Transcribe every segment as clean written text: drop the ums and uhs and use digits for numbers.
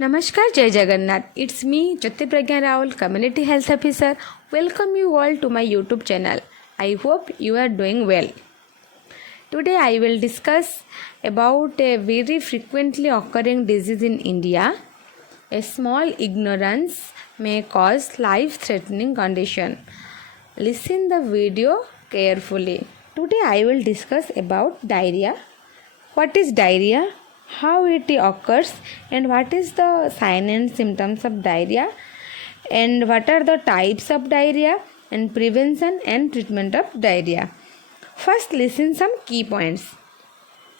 Namaskar, Jai Jagannath. It's me, Jyoti Pragya Raul, Community Health Officer. Welcome you all to my YouTube channel. I hope you are doing well. Today I will discuss about a very frequently occurring disease in India. A small ignorance may cause life-threatening condition. Listen the video carefully. Today I will discuss about diarrhea. What is diarrhea? How it occurs and what is the sign and symptoms of diarrhea and what are the types of diarrhea and prevention and treatment of diarrhea. First, listen some key points.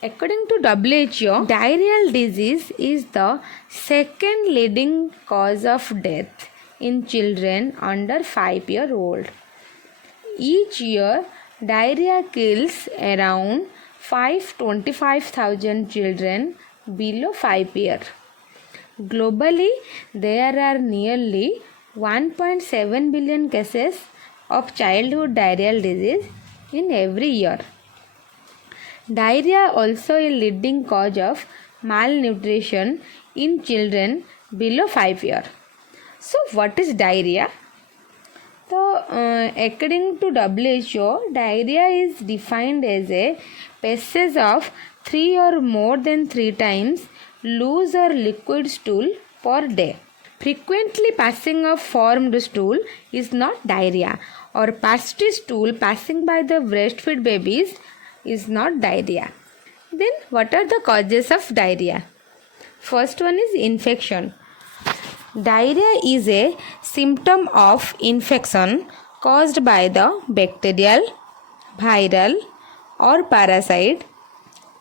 According to WHO, diarrheal disease is the second leading cause of death in children under 5-year-old. Each year, diarrhea kills around 525,000 children below 5 years. Globally, there are nearly 1.7 billion cases of childhood diarrheal disease in every year. Diarrhea also a leading cause of malnutrition in children below 5 years. So, what is diarrhea? So, according to WHO, diarrhea is defined as a passage of 3 or more than 3 times loose or liquid stool per day. Frequently passing of formed stool is not diarrhea, or pasty stool passing by the breastfeed babies is not diarrhea. Then, what are the causes of diarrhea? First one is infection. Diarrhea is a symptom of infection caused by the bacterial, viral or parasite,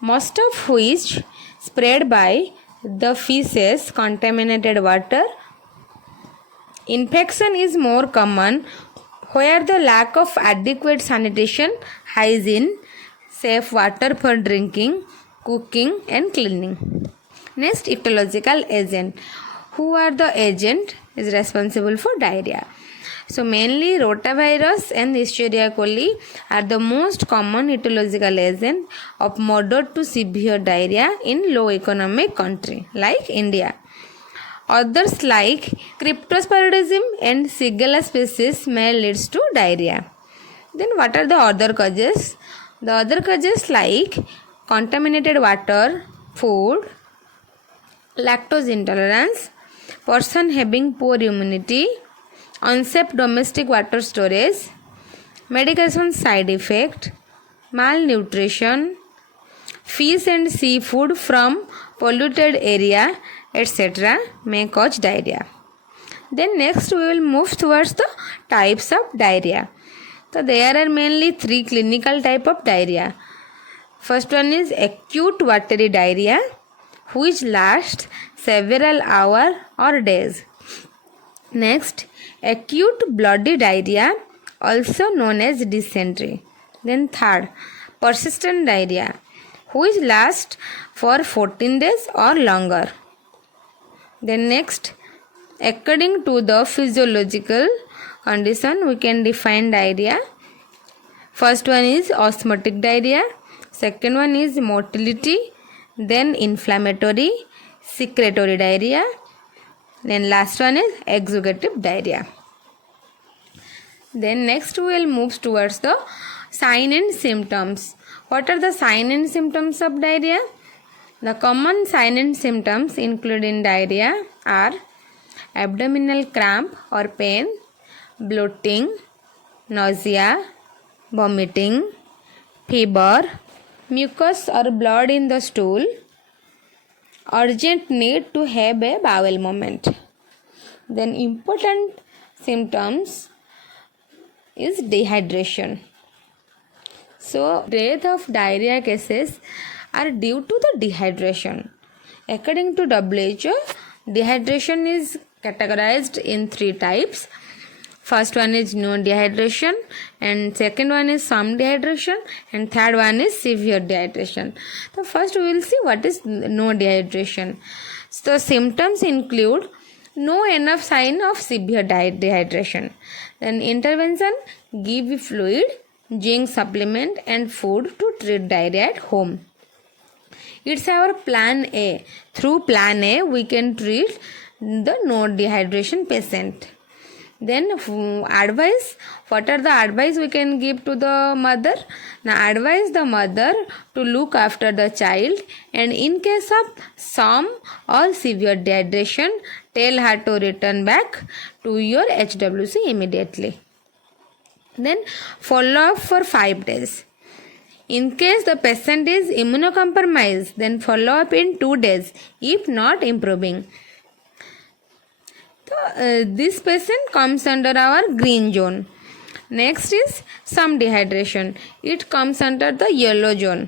most of which spread by the feces contaminated water. Infection is more common where the lack of adequate sanitation, hygiene, safe water for drinking, cooking and cleaning. Next, etiological agent. Who are the agent is responsible for diarrhea? So mainly rotavirus and Escherichia coli are the most common etiological agent of moderate to severe diarrhea in low economic country like India. Others like cryptosporidism and Shigella species may lead to diarrhea. Then what are the other causes? The other causes like contaminated water, food, lactose intolerance, person having poor immunity, unsafe domestic water storage, medication side effect, malnutrition, fish and seafood from polluted area, etc. may cause diarrhea. Then next we will move towards the types of diarrhea. So there are mainly 3 clinical type of diarrhea. First one is acute watery diarrhea, which lasts several hours or days. Next, acute bloody diarrhea, also known as dysentery. Then third, persistent diarrhea, which lasts for 14 days or longer. Then next, according to the physiological condition, we can define diarrhea. First one is osmotic diarrhea, second one is motility, then inflammatory, secretory diarrhea, then last one is exudative diarrhea. Then next we will move towards the sign and symptoms. What are the sign and symptoms of diarrhea? The common sign and symptoms included in diarrhea are abdominal cramp or pain, bloating, nausea, vomiting, fever, mucus or blood in the stool, urgent need to have a bowel movement. Then important symptoms is dehydration. So death of diarrhea cases are due to the dehydration. According to WHO, dehydration is categorized in 3 types. First one is no dehydration, and second one is some dehydration, and third one is severe dehydration. So first we will see what is no dehydration. So symptoms include no enough sign of severe dehydration. Then intervention, give fluid, zinc supplement and food to treat diarrhea at home. It's our plan A. Through plan A, we can treat the no dehydration patient. Then advice. What are the advice we can give to the mother? Now advise the mother to look after the child, and in case of some or severe dehydration, tell her to return back to your HWC immediately. Then follow up for 5 days. In case the patient is immunocompromised, then follow up in 2 days if not improving. So, this patient comes under our green zone. Next is some dehydration. It comes under the yellow zone.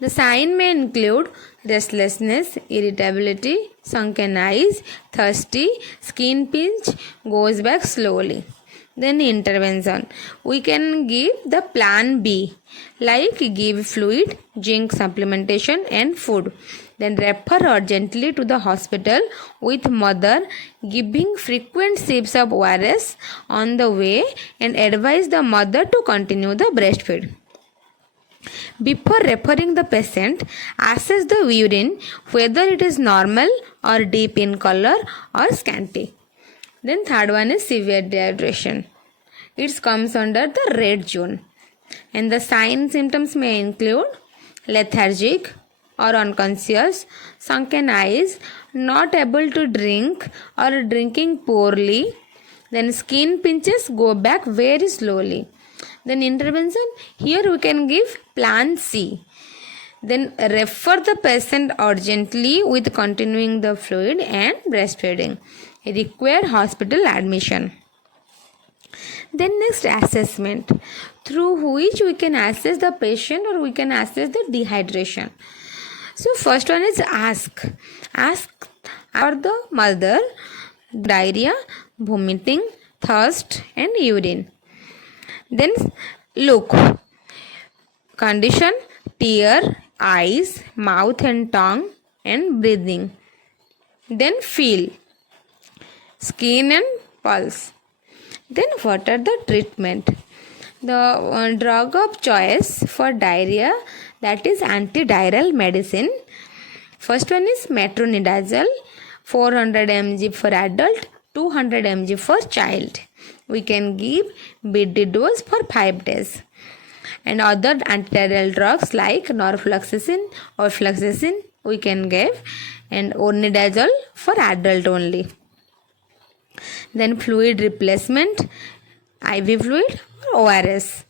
The sign may include restlessness, irritability, sunken eyes, thirsty, skin pinch, goes back slowly. Then intervention. We can give the plan B, like give fluid, zinc supplementation and food. Then refer urgently to the hospital with mother, giving frequent sips of ORS on the way, and advise the mother to continue the breastfeed. Before referring the patient, assess the urine whether it is normal or deep in color or scanty. Then third one is severe dehydration. It comes under the red zone. And the sign symptoms may include lethargic or unconscious, sunken eyes, not able to drink or drinking poorly. Then skin pinches go back very slowly. Then intervention, here we can give plan C. Then refer the patient urgently with continuing the fluid and breastfeeding. Require hospital admission. Then next, assessment, through which we can assess the patient or we can assess the dehydration. So first one is ask. Ask for the mother, diarrhea, vomiting, thirst and urine. Then look. Condition, tear, eyes, mouth and tongue and breathing. Then feel. Skin and pulse. Then what are the treatment? The drug of choice for diarrhea, that is antidiarrheal medicine. First one is metronidazole, 400 mg for adult, 200 mg for child. We can give BD dose for 5 days. And other antidiarrheal drugs like norfloxacin or fluoxetine we can give, and ornidazole for adult only. Then fluid replacement, IV fluid or ORS.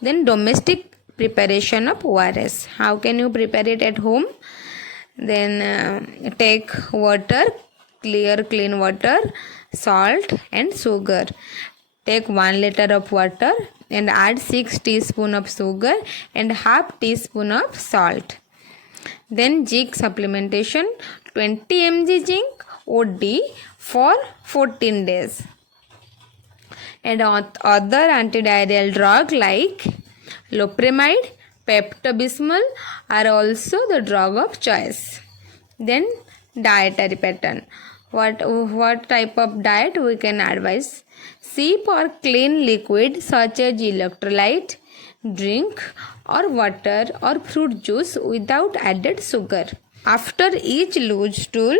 Then domestic preparation of ORS. How can you prepare it at home? Then take water, clean water, salt and sugar. Take 1 liter of water and add 6 teaspoon of sugar and half teaspoon of salt. Then zinc supplementation, 20 mg zinc OD for 14 days. And other antidiarrheal drug like loperamide, pepto-bismol are also the drug of choice. Then dietary pattern. What type of diet we can advise? Sip or clean liquid such as electrolyte, drink or water or fruit juice without added sugar. After each loose stool,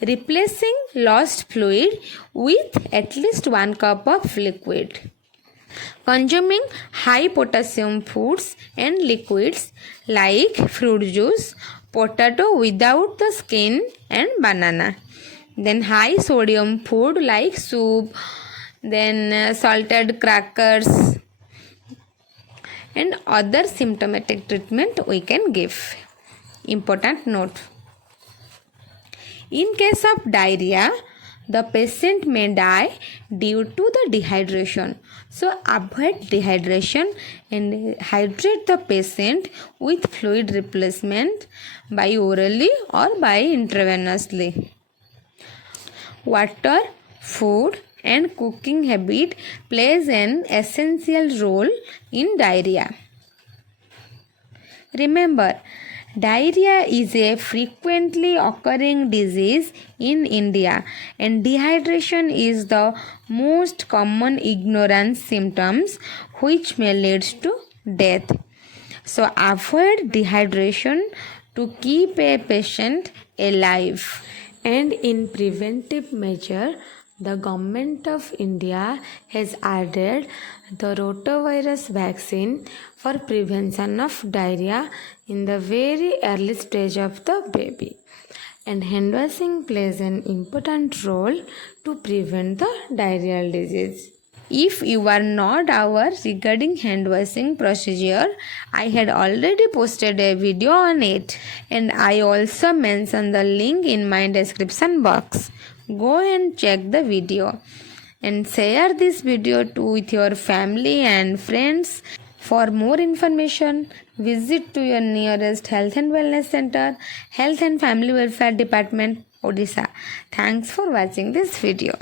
replacing lost fluid with at least 1 cup of liquid. Consuming high potassium foods and liquids like fruit juice, potato without the skin and banana. Then high sodium food like soup, then salted crackers and other symptomatic treatment we can give. Important note. In case of diarrhea, the patient may die due to the dehydration. So avoid dehydration and hydrate the patient with fluid replacement by orally or by intravenously. Water, food and cooking habit plays an essential role in diarrhea. Remember, diarrhea is a frequently occurring disease in India, and dehydration is the most common ignorance symptoms which may lead to death. So avoid dehydration to keep a patient alive. And in preventive measure, the government of India has added the rotavirus vaccine for prevention of diarrhea in the very early stage of the baby. And hand washing plays an important role to prevent the diarrheal disease. If you are not aware regarding hand washing procedure, I had already posted a video on it, and I also mentioned the link in my description box. Go and check the video and share this video with your family and friends. For more information, visit to your nearest health and wellness center, health and family welfare department, Odisha. Thanks for watching this video.